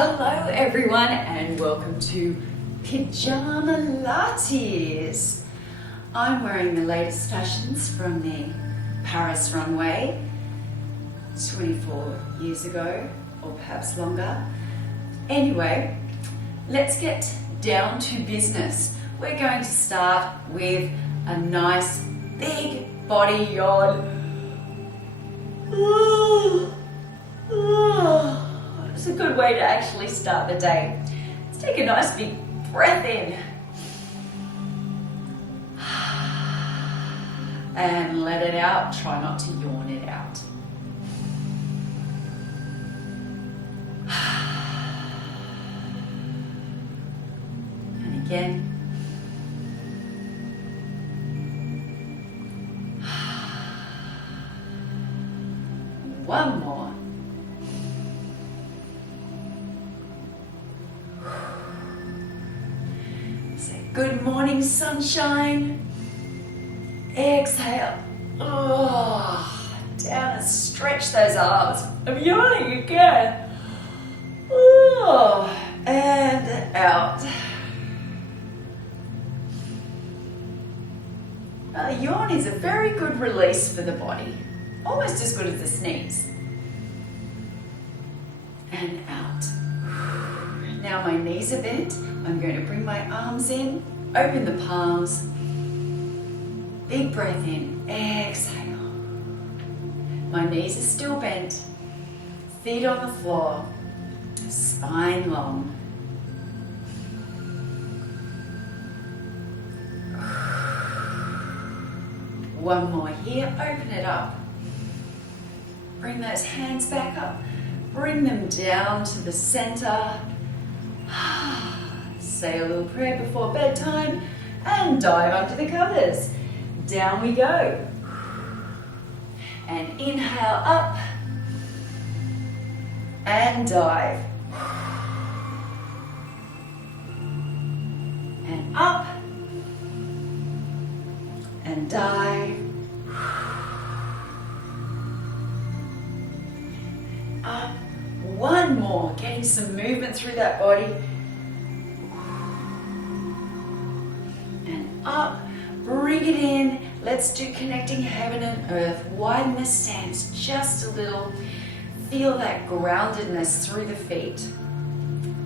Hello everyone and welcome to Pyjamalates. I'm wearing the latest fashions from the Paris runway 24 years ago or perhaps longer. Anyway, let's get down to business. We're going to start with a nice big body yawn. It's a good way to actually start the day. Let's take a nice big breath in. And let it out. Try not to yawn it out. And again. One more. Say good morning, sunshine. Exhale. Oh, down and stretch those arms. I'm yawning again. Oh, and out. A yawn is a very good release for the body. Almost as good as a sneeze. And out. Now my knees are bent. I'm going to bring my arms in, open the palms. Big breath in, exhale. My knees are still bent. Feet on the floor, spine long. One more here, open it up. Bring those hands back up. Bring them down to the center. Say a little prayer before bedtime and dive under the covers. Down we go. And inhale up and dive. And up and dive. Up. One more, getting some movement through that body. And up, bring it in. Let's do connecting heaven and earth. Widen the stance just a little. Feel that groundedness through the feet.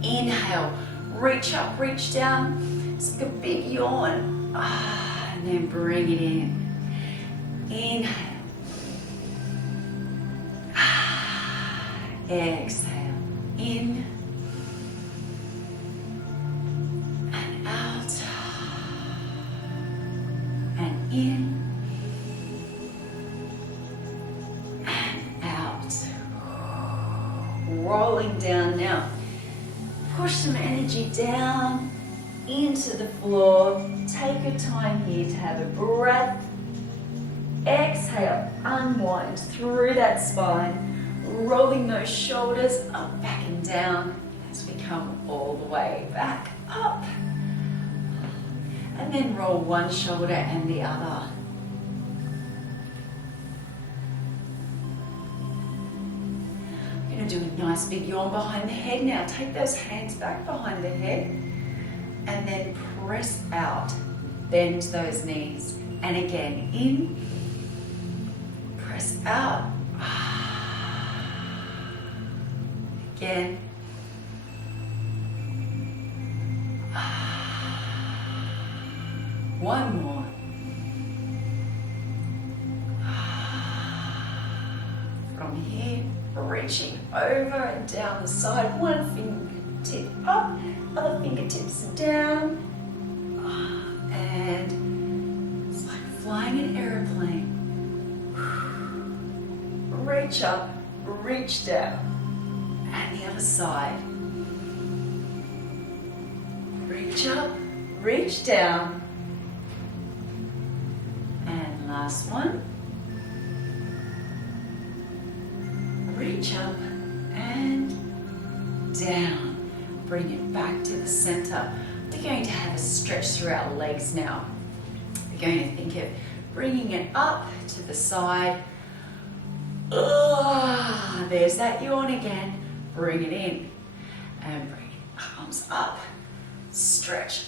Inhale, reach up, reach down. It's like a big yawn. And then bring it in. Inhale. Exhale, in and out, and in and out. Rolling down now. Push some energy down into the floor. Take your time here to have a breath. Exhale, unwind through that spine. Rolling those shoulders up, back and down as we come all the way back up. And then roll one shoulder and the other. We're going to do a nice big yawn behind the head now. Take those hands back behind the head and then press out. Bend those knees. And again, in, press out. Again. One more. From here, reaching over and down the side. One fingertip up, other fingertips down. And it's like flying an airplane. Reach up, reach down. And the other side. Reach up, reach down. And last one. Reach up and down. Bring it back to the center. We're going to have a stretch through our legs now. We're going to think of bringing it up to the side. There's that yawn again. Bring it in. And bring arms up, stretch.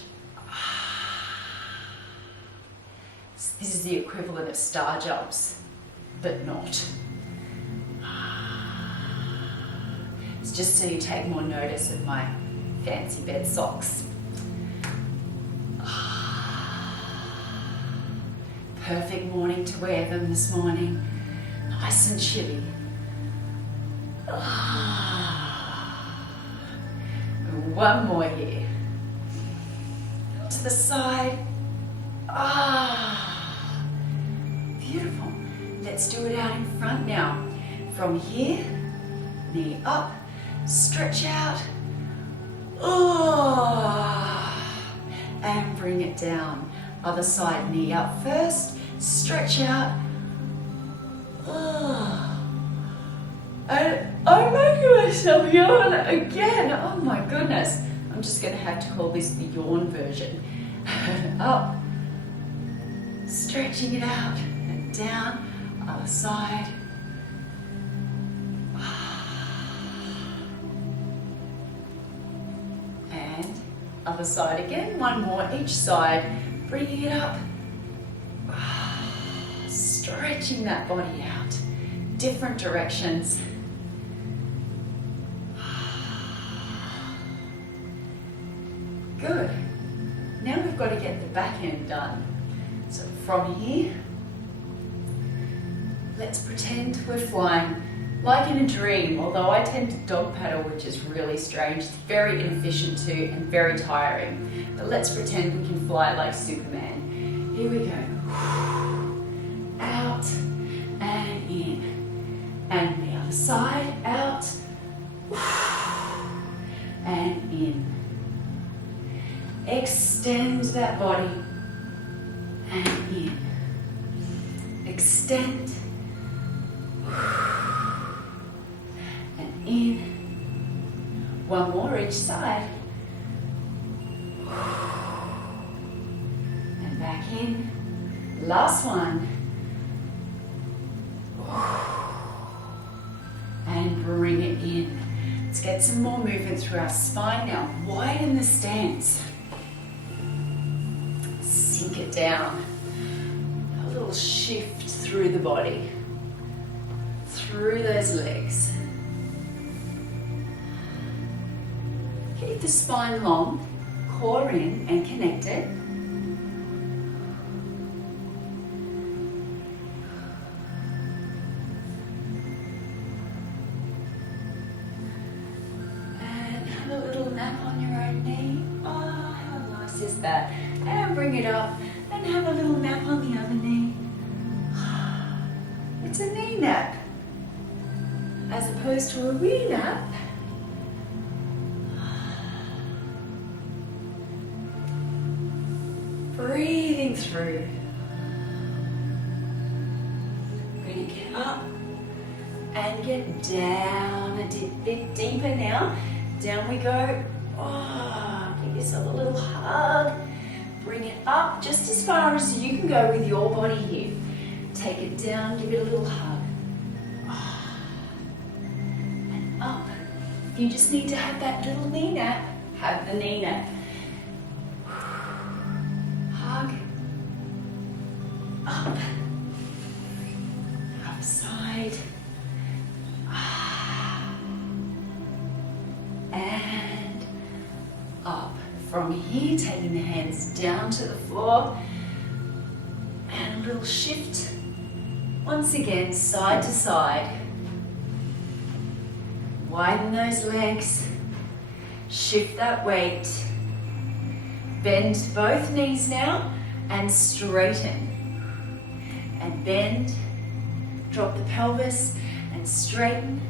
This is the equivalent of star jumps, but not. It's just so you take more notice of my fancy bed socks. Perfect morning to wear them this morning. Nice and chilly. One more here. To the side. Beautiful. Let's do it out in front now. From here, knee up, stretch out. And bring it down. Other side, knee up first, stretch out. And I'm making myself yawn again. Oh my goodness. I'm just going to have to call this the yawn version. Up, stretching it out, and down, other side. And other side again, one more each side. Bringing it up, stretching that body out, different directions. Good. Now we've got to get the back end done. So from here, let's pretend we're flying like in a dream, although I tend to dog paddle, which is really strange. It's very inefficient too and very tiring. But let's pretend we can fly like Superman. Here we go. Out and in. And the other side, out and in. Extend that body and in. Extend and in. One more each side. And back in. Last one. And bring it in. Let's get some more movement through our spine now. Widen the stance. Sink it down. A little shift through the body. Through those legs. Keep the spine long, core in and connected. And have a little nap on your own knee. Oh, how nice is that? And bring it up and have a little nap on the other knee. It's a knee nap as opposed to a wee nap. Breathing through. We're going to get up and get down a bit deeper now. Down we go. Oh, give yourself a little hug. Bring it up just as far as you can go with your body here. Take it down, give it a little hug. And up. If you just need to have that little knee nap, have the knee nap. Hug. Up. Other side. And up. From here, taking the hands down to the floor. And a little shift. Once again, side to side. Widen those legs. Shift that weight. Bend both knees now and straighten. And bend. Drop the pelvis and straighten.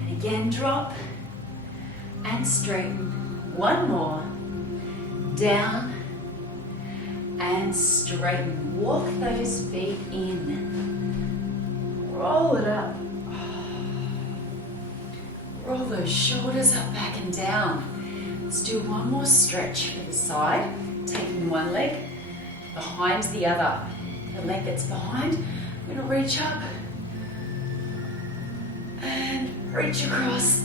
And again drop and straighten. One more. Down and straighten. Walk those feet in. Roll it up. Roll those shoulders up, back and down. Let's do one more stretch for the side. Taking one leg behind the other. The leg that's behind, I'm going to reach up and reach across.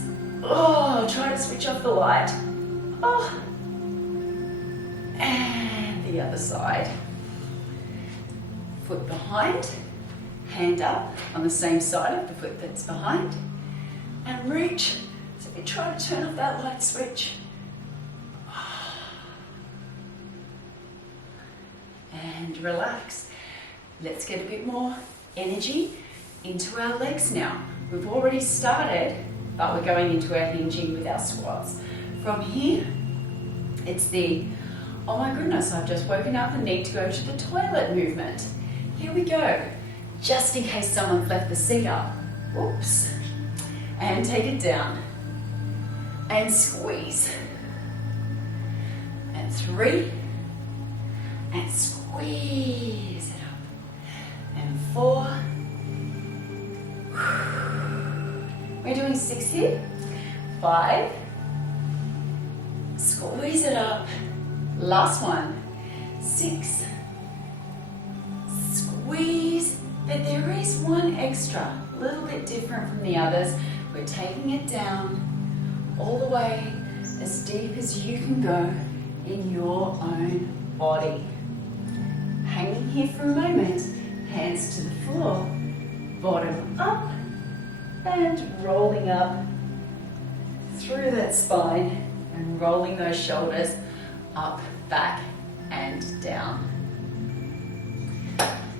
Oh, try to switch off the light. Oh. And the other side. Foot behind, hand up on the same side of the foot that's behind. And reach. So we try to turn off that light switch. And relax. Let's get a bit more energy into our legs now. We've already started, but we're going into our hinging with our squats. From here, it's the, oh my goodness, I've just woken up and need to go to the toilet movement. Here we go. Just in case someone's left the seat up. Whoops. And take it down. And squeeze. And 3. And squeeze it up. And 4. We're doing 6 here. 5. Squeeze it up. Last one. 6. Squeeze. But there is one extra, a little bit different from the others. We're taking it down all the way as deep as you can go in your own body. Hanging here for a moment, hands to the floor, bottom up and rolling up through that spine and rolling those shoulders up, back and down.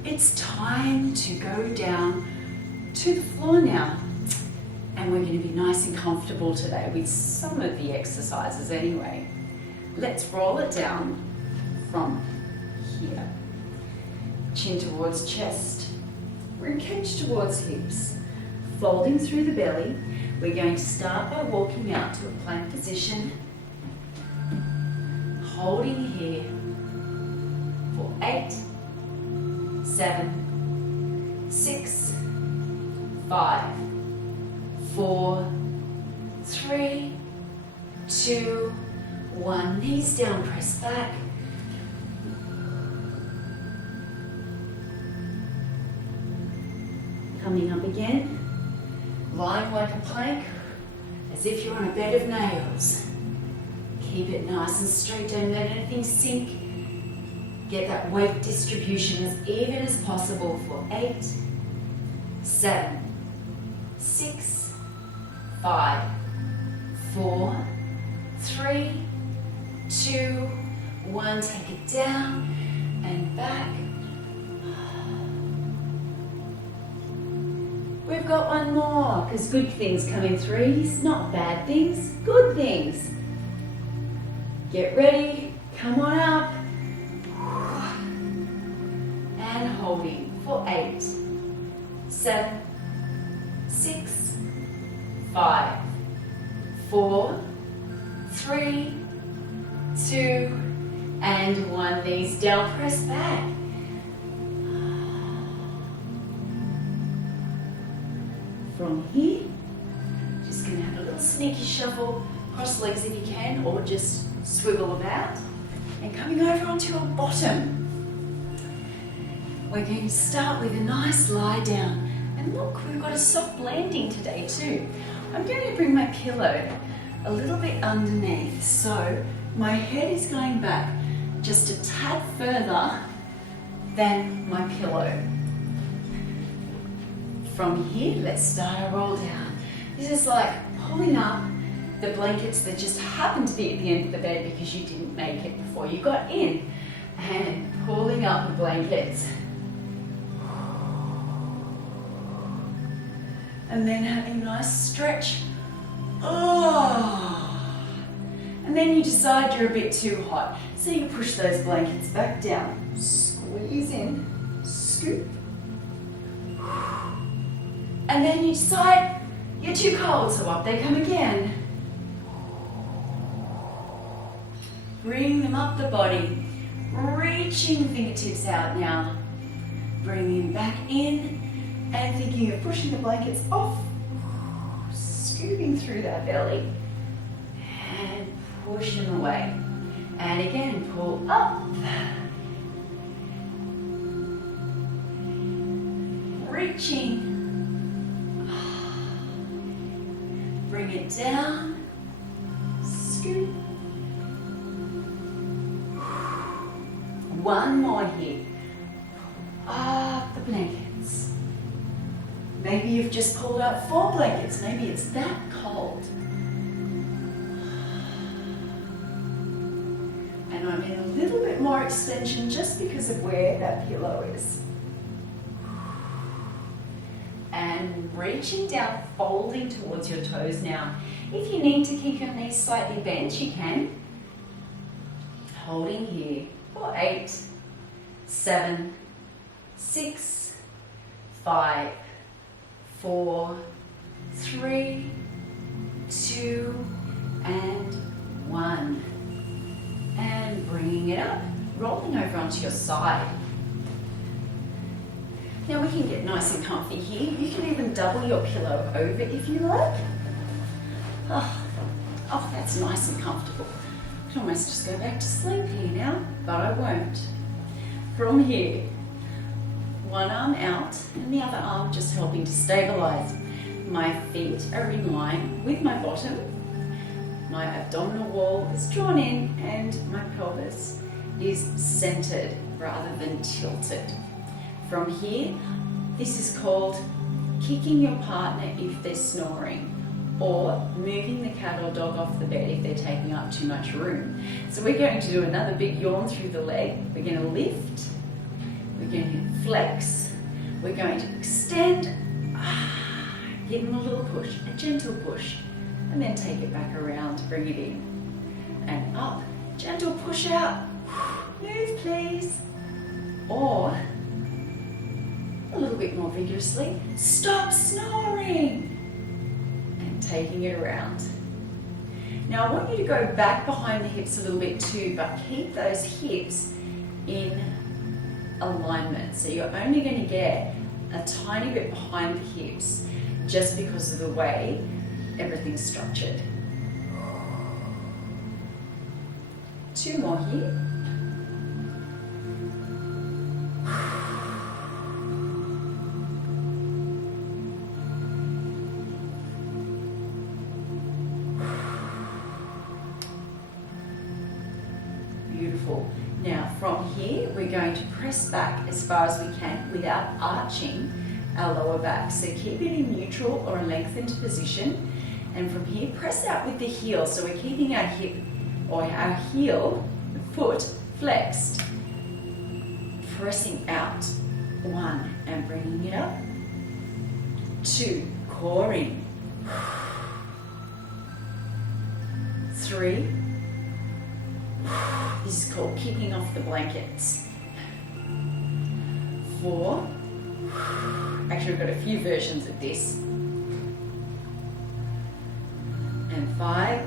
It's time to go down to the floor now. And we're going to be nice and comfortable today with some of the exercises anyway. Let's roll it down from here. Chin towards chest, ribcage towards hips, folding through the belly. We're going to start by walking out to a plank position, holding here for 8, 7, 6, 5, 4, 3, 2, 1. Knees down, press back. Coming up again, lying like a plank, as if you're on a bed of nails. Keep it nice and straight, don't let anything sink. Get that weight distribution as even as possible for 8, 7, 6, 5, 4, 3, 2, 1. Take it down and back. We've got one more, because good things come in threes, not bad things, good things. Get ready, come on up. And holding for 8, 7, 6, 5, 4, 3, 2, and 1. Knees down, press back. From here, just going to have a little sneaky shuffle, cross legs if you can, or just swivel about. And coming over onto your bottom. We're going to start with a nice lie down. And look, we've got a soft landing today too. I'm going to bring my pillow a little bit underneath, so my head is going back just a tad further than my pillow. From here, let's start a roll down. This is like pulling up the blankets that just happened to be at the end of the bed because you didn't make it before you got in, and pulling up the blankets. And then having a nice stretch. Oh. And then you decide you're a bit too hot, so you push those blankets back down. Squeeze in, scoop. And then you decide you're too cold, so up they come again. Bring them up the body, reaching the fingertips out now. Bringing them back in and thinking of pushing the blankets off. Scooping through that belly and push them away. And again, pull up. Reaching. Bring it it down, scoop. One more here. Up the blankets. Maybe you've just pulled out 4 blankets. Maybe it's that cold. And I'm in a little bit more extension just because of where that pillow is. And reaching down, folding towards your toes now. If you need to keep your knees slightly bent, you can. Holding here for 8, 7, 6, 5, 4, 3, 2, and 1. And bringing it up, rolling over onto your side. Now we can get nice and comfy here. You can even double your pillow over if you like. Oh, that's nice and comfortable. I can almost just go back to sleep here now, but I won't. From here, one arm out and the other arm just helping to stabilize. My feet are in line with my bottom. My abdominal wall is drawn in and my pelvis is centered rather than tilted. From here, this is called kicking your partner if they're snoring, or moving the cat or dog off the bed if they're taking up too much room. So we're going to do another big yawn through the leg. We're going to lift, we're going to flex, we're going to extend, give them a little push, a gentle push, and then take it back around, bring it in, and up, gentle push out, move please, or a little bit more vigorously, stop snoring, and taking it around. Now I want you to go back behind the hips a little bit too, but keep those hips in alignment. So you're only going to get a tiny bit behind the hips just because of the way everything's structured. 2 more here. Beautiful. Now from here we're going to press back as far as we can without arching our lower back. So keep it in neutral or a lengthened position, and from here press out with the heel. So we're keeping our hip or our heel, foot flexed, pressing out. 1 and bringing it up. 2, core in. 3. This is called kicking off the blankets. 4. Actually, we've got a few versions of this. And 5.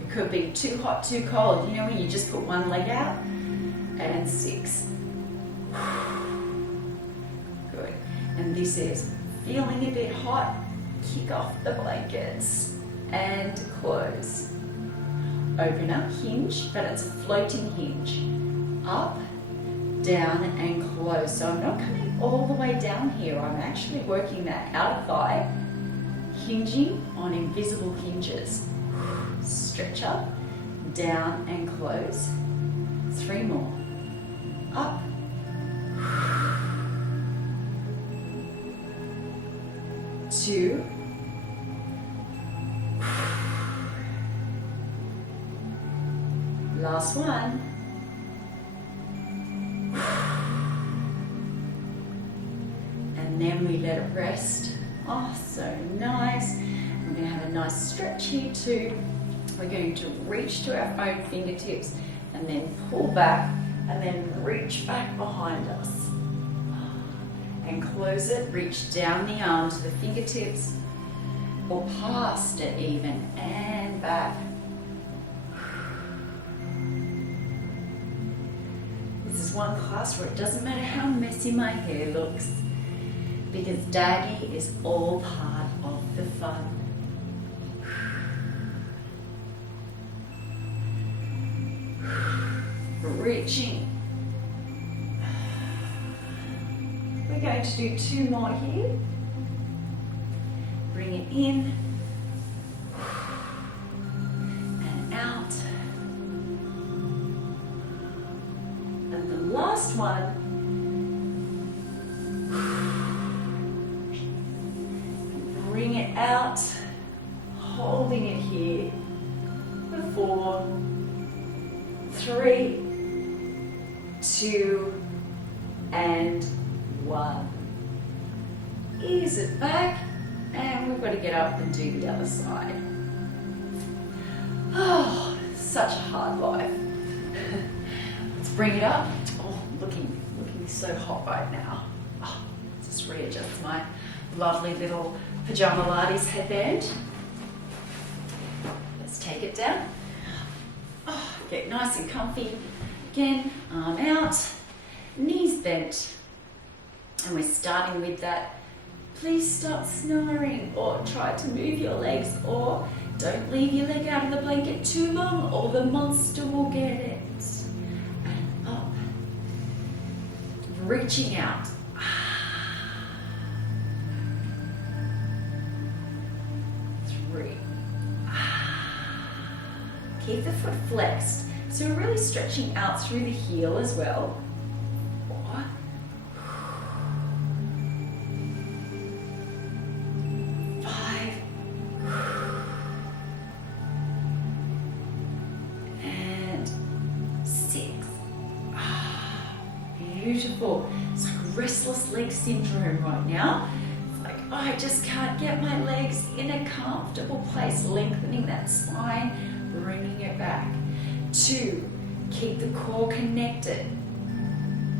It could be too hot, too cold. You know when you just put one leg out? And 6. Good. And this is feeling a bit hot. Kick off the blankets. And close. Open up, hinge, but it's a floating hinge. Up, down, and close. So I'm not coming all the way down here. I'm actually working that outer thigh, hinging on invisible hinges. Stretch up, down, and close. 3 more. Up. 2. Last one. And then we let it rest. Oh, so nice. We're going to have a nice stretch here too. We're going to reach to our own fingertips and then pull back and then reach back behind us. And close it, reach down the arm to the fingertips or past it even, and back. This is one class where it doesn't matter how messy my hair looks, because Daggy is all part of the fun. Reaching. We're going to do 2 more here. bring it in and out. And the last one, bring it out, holding it here for 4, 3, 2, and 1. Ease it back, and we've got to get up and do the other side. Oh, such a hard life. Let's bring it up. Oh, looking so hot right now. Oh, just readjust my lovely little Pyjamalates headband. Let's take it down. Oh, get nice and comfy. Again, arm out, knees bent. And we're starting with that. Please stop snoring, or try to move your legs, or don't leave your leg out of the blanket too long or the monster will get it. And up. Reaching out. 3. Keep the foot flexed. So we're really stretching out through the heel as well. 4. Beautiful. It's like restless leg syndrome right now. It's like, oh, I just can't get my legs in a comfortable place. Lengthening that spine, bringing it back. 2, keep the core connected.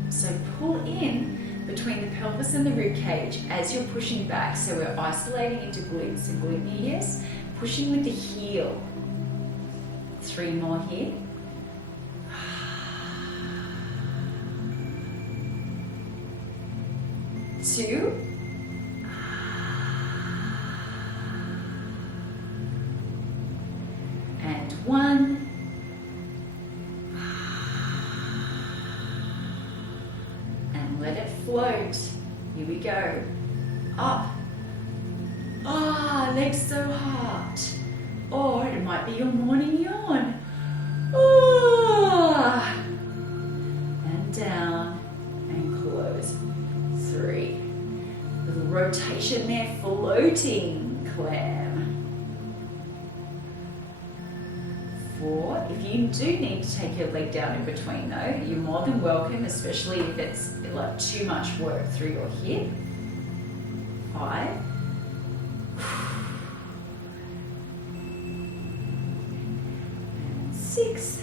So pull in between the pelvis and the rib cage as you're pushing back. So we're isolating into glutes and glute medius, pushing with the heel. 3 more here. 2, and 1, and let it float. Here we go. Up. Ah, legs so hard. Or it might be your morning yawn. Ah. And down and close. 3. Little rotation there, floating clam. 4. If you do need to take your leg down in between though, you're more than welcome, especially if it's like too much work through your hip. 5. And 6.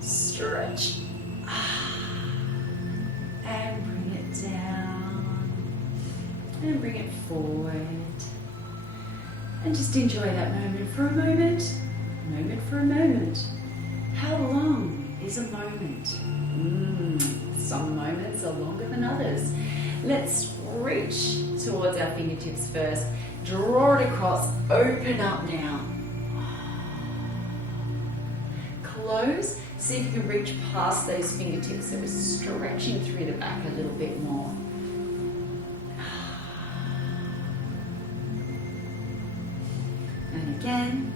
Stretch. And bring it down. And bring it forward. And just enjoy that moment for a moment. Moment for a moment. How long is a moment? Some moments are longer than others. Let's reach towards our fingertips first. Draw it across. Open up now. Close. See if you can reach past those fingertips. So we're stretching through the back a little bit more. And again.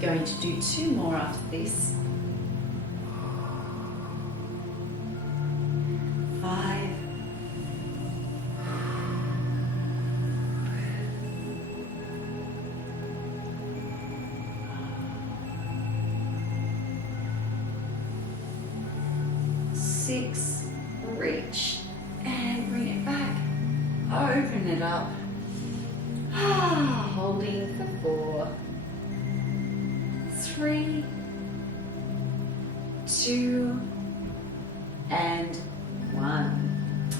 Going to do 2 more after this. 5. 6. Reach and bring it back. Open it up. Holding for 4. 3, 2, and 1.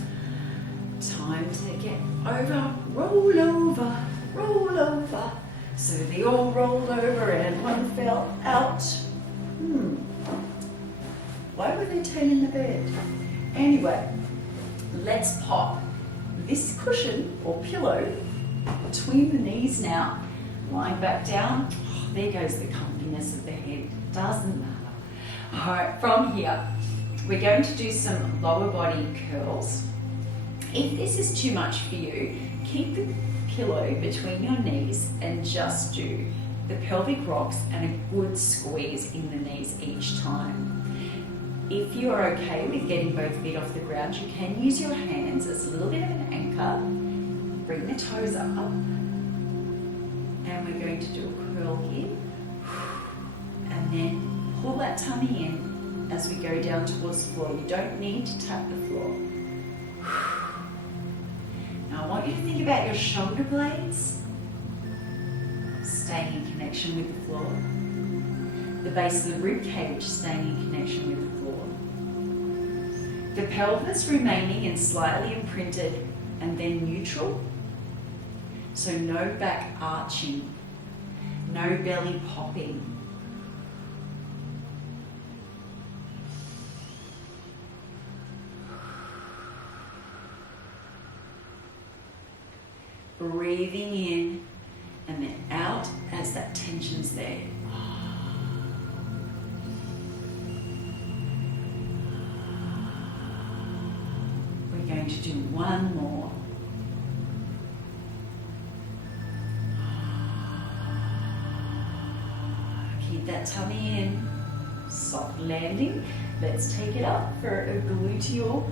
Time to get over, roll over, roll over. So they all rolled over and one fell out. Why were they turning the bed? Anyway, let's pop this cushion or pillow between the knees now. Lying back down. Oh, there goes the comfiness of the head. Doesn't matter. All right, from here, we're going to do some lower body curls. If this is too much for you, keep the pillow between your knees and just do the pelvic rocks and a good squeeze in the knees each time. If you're okay with getting both feet off the ground, you can use your hands as a little bit of an anchor. Bring the toes up. And we're going to do a curl here. And then pull that tummy in as we go down towards the floor. You don't need to tap the floor. Now I want you to think about your shoulder blades staying in connection with the floor. The base of the rib cage staying in connection with the floor. The pelvis remaining in slightly imprinted and then neutral. So no back arching, no belly popping. Breathing in and then out as that tension's there. We're going to do one more. Keep that tummy in. Soft landing. Let's take it up for a gluteal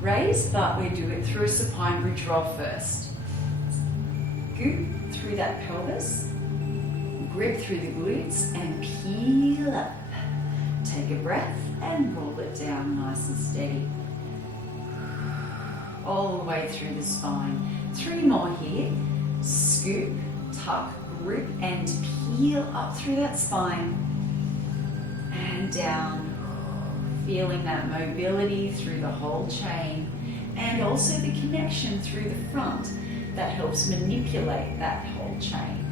raise, but we do it through a supine bridge roll first. Scoop through that pelvis, grip through the glutes and peel up. Take a breath and roll it down nice and steady. All the way through the spine. 3 more here. Scoop, tuck, grip and peel up through that spine. And down. Feeling that mobility through the whole chain and also the connection through the front that helps manipulate that whole chain.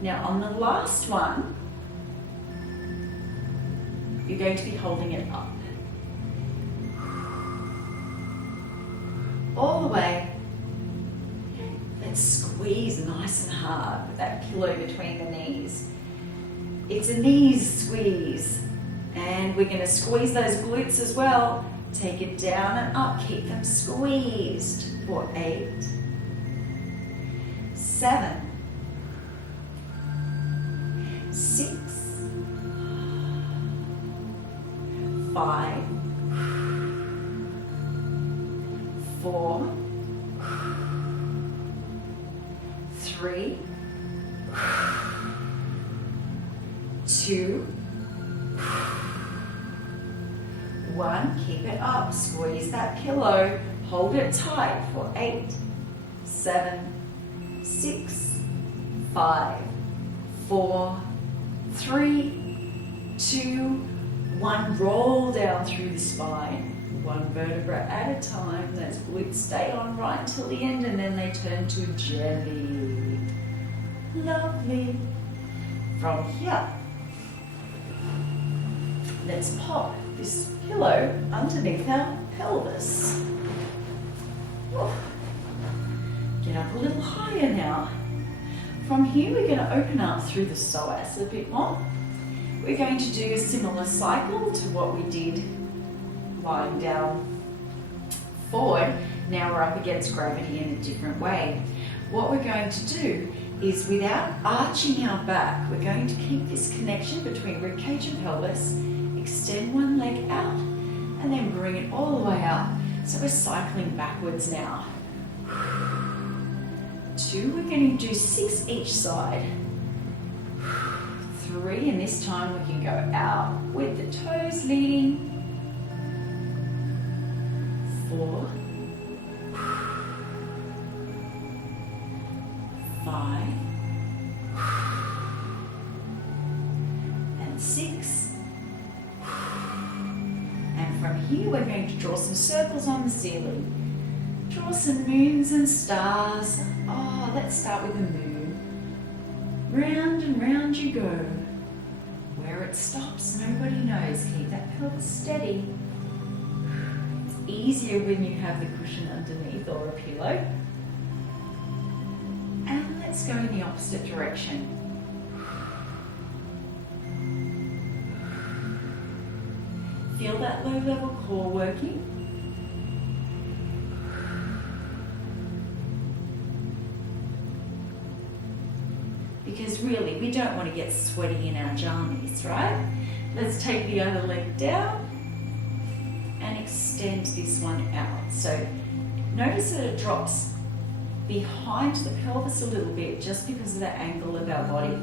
Now on the last one, you're going to be holding it up. All the way. Let's squeeze nice and hard with that pillow between the knees. It's a knees squeeze. And we're going to squeeze those glutes as well. Take it down and up. Keep them squeezed for 8, 7, 6, 5, 4, 3, 2, 1, keep it up, squeeze that pillow, hold it tight for 8, 7, 6, 5, 4, 3, 2, 1, roll down through the spine, 1 vertebra at a time. Those glutes stay on right until the end and then they turn to jelly. Lovely. From here, let's pop this pillow underneath our pelvis. Get up a little higher now. From here, we're going to open up through the psoas a bit more. We're going to do a similar cycle to what we did lying down forward. Now we're up against gravity in a different way. What we're going to do is, without arching our back, we're going to keep this connection between ribcage and pelvis, extend one leg out, and then bring it all the way up. So we're cycling backwards now. 2, we're going to do 6 each side. 3, and this time we can go out with the toes leading. 4, 5, and 6. And from here we're going to draw some circles on the ceiling. Draw some moons and stars. Oh, let's start with the moon. Round and round you go. Where it stops, nobody knows. Keep that pelvis steady. It's easier when you have the cushion underneath or a pillow. And let's go in the opposite direction. Feel that low level core working. Because really, we don't want to get sweaty in our jammies, right? Let's take the other leg down and extend this one out. So notice that it drops behind the pelvis a little bit just because of the angle of our body.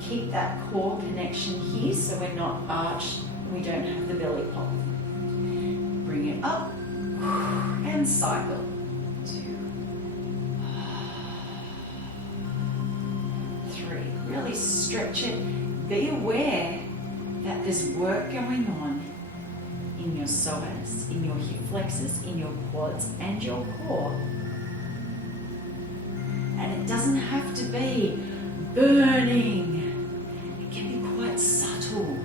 Keep that core connection here so we're not arched and we don't have the belly pop. Bring it up and cycle. 2, 3. Really stretch it. Be aware that there's work going on in your psoas, in your hip flexors, in your quads and your core. And it doesn't have to be burning. It can be quite subtle.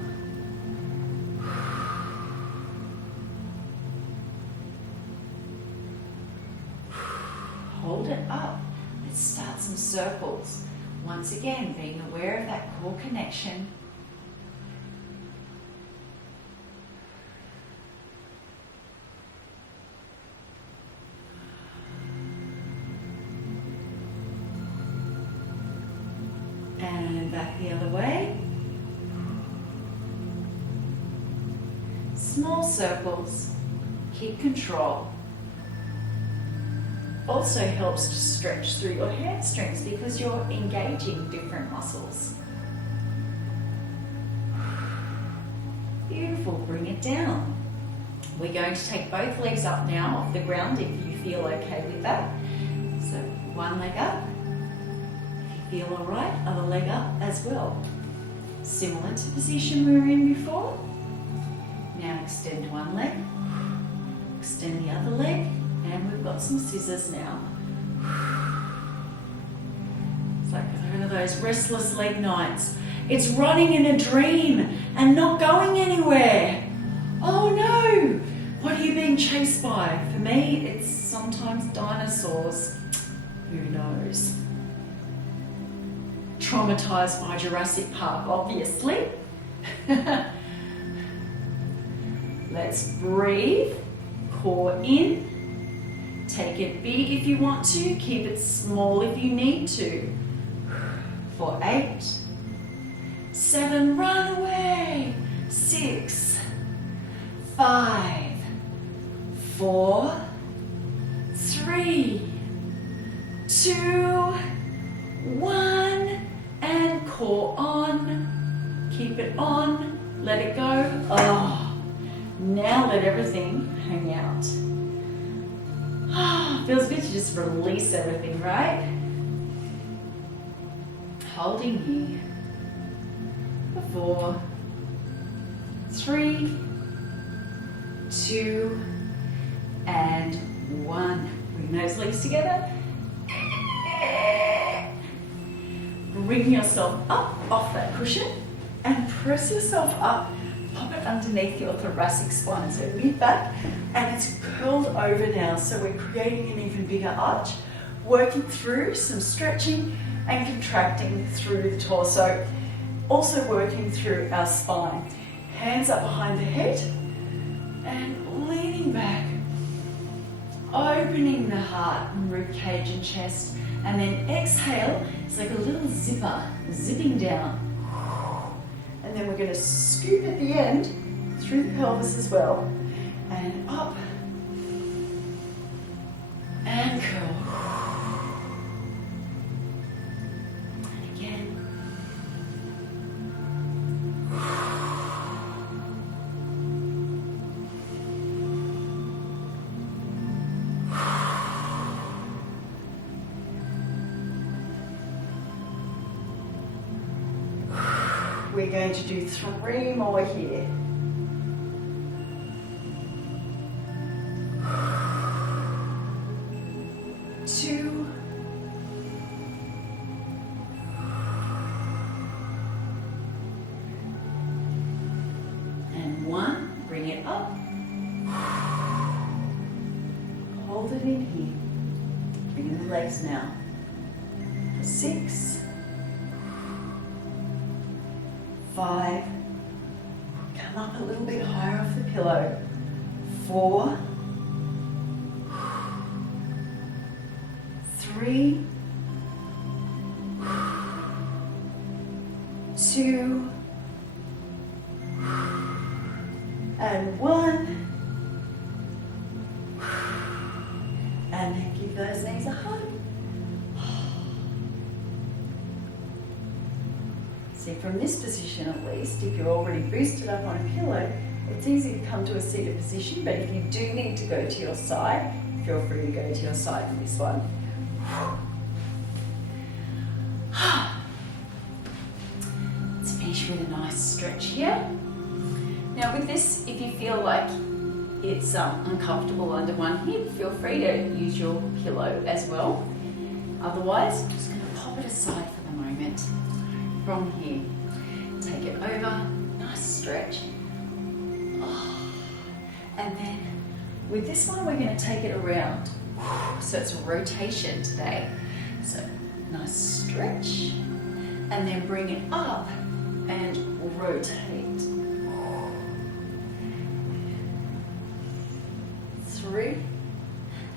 Hold it up. Let's start some circles. Once again, being aware of that core connection. And back the other way. Small circles. Keep control. Also helps to stretch through your hamstrings because you're engaging different muscles. Beautiful, bring it down. We're going to take both legs up now off the ground if you feel okay with that. So one leg up. If you feel all right, other leg up as well. Similar to the position we were in before. Now extend one leg, extend the other leg. And we've got some scissors now. It's like one of those restless leg nights. It's running in a dream and not going anywhere. Oh no! What are you being chased by? For me, it's sometimes dinosaurs. Who knows? Traumatized by Jurassic Park, obviously. Let's breathe. Core in. Take it big if you want to, keep it small if you need to. For 8, 7, run away. 6, 5, 4, 3, 2, 1, and core on. Keep it on, let it go. Oh, now let everything hang out. Feels good to just release everything, right? Holding here. 4, 3, 2, and 1. Bring those legs together. Bring yourself up off that cushion and press yourself up. Pop it underneath your thoracic spine, so mid back, and it's curled over now, so we're creating an even bigger arch, working through some stretching and contracting through the torso, also working through our spine. Hands up behind the head and leaning back, opening the heart and rib cage and chest, and then exhale. It's like a little zipper zipping down. And then we're going to scoop at the end through the pelvis as well. And up. And curl. And again. We're going to do 3 more here. Two. And 1. Bring it up. it in here. Bring in the legs now. For 6, 5, come up a little bit higher off the pillow. 4, 3, 2, and 1. And then give those knees a hug. See, from this position at least, if you're already boosted up on a pillow, it's easy to come to a seated position, but if you do need to go to your side, feel free to go to your side in this one. Let's finish with a nice stretch here. Now with this, if you feel like it's uncomfortable under one hip, feel free to use your pillow as well. Otherwise, I'm just going to pop it aside for the moment. From here, take it over, nice stretch. And then with this one, we're going to take it around. So it's a rotation today. So nice stretch, and then bring it up and rotate. 3,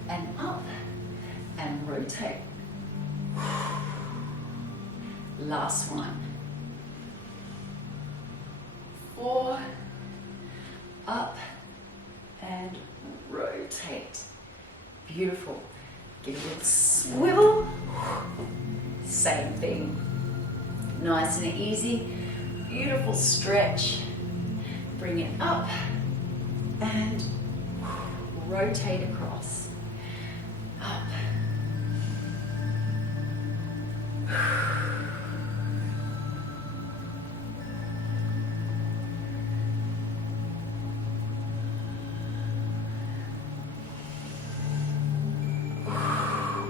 and up, and rotate. Last one. 4, up, and rotate. Beautiful. Give it a little swivel. Same thing. Nice and easy. Beautiful stretch. Bring it up and rotate across. Up.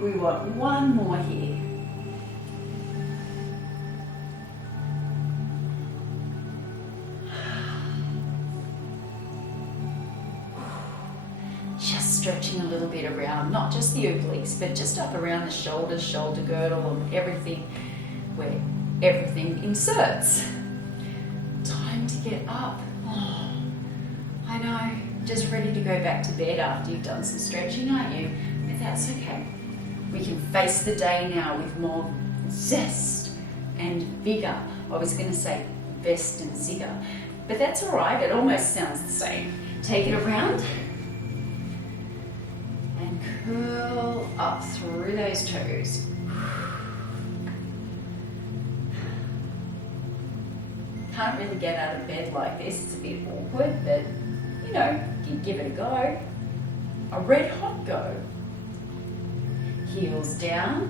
We want one more here. Just stretching a little bit around, not just the obliques, but just up around the shoulders, shoulder girdle, and everything, where everything inserts. Time to get up. Oh, I know, just ready to go back to bed after you've done some stretching, aren't you? But that's okay. We can face the day now with more zest and vigor. I was going to say vest and zigger, but that's all right. It almost sounds the same. Take it around and curl up through those toes. Can't really get out of bed like this. It's a bit awkward, but you know, you give it a go. A red hot go. Heels down,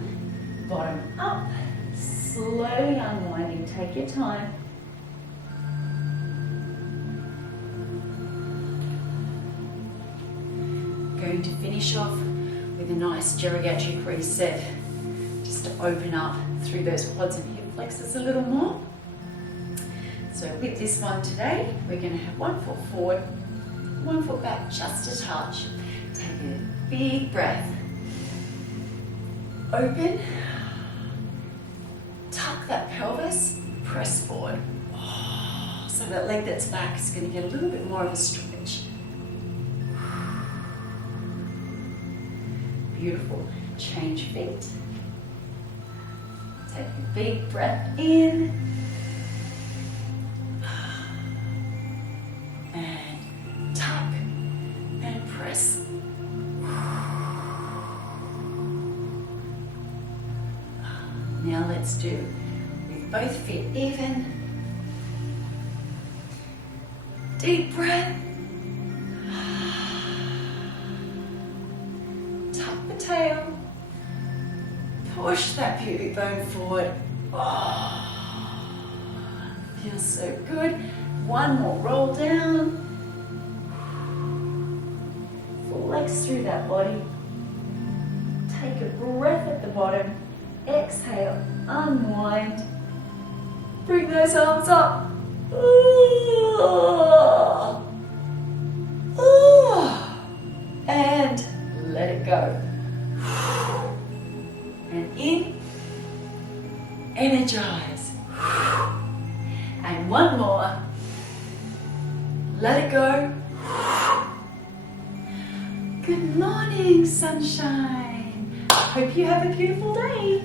bottom up, slowly unwinding, take your time. Going to finish off with a nice geriatric reset, just to open up through those quads and hip flexors a little more. So with this one today, we're going to have 1 foot forward, 1 foot back, just a touch. Take a big breath. Open, tuck that pelvis, press forward. So that leg that's back is going to get a little bit more of a stretch. Beautiful. Change feet. Take a big breath in. And tuck and press. Now let's do with both feet even. Deep breath. Tuck the tail. Push that pubic bone forward. Oh, feels so good. One more, roll down. Flex through that body. Take a breath at the bottom. Exhale, unwind. Bring those arms up. And let it go. go. And in, energize. And one more. Let it go. Good morning, sunshine. Hope you have a beautiful day.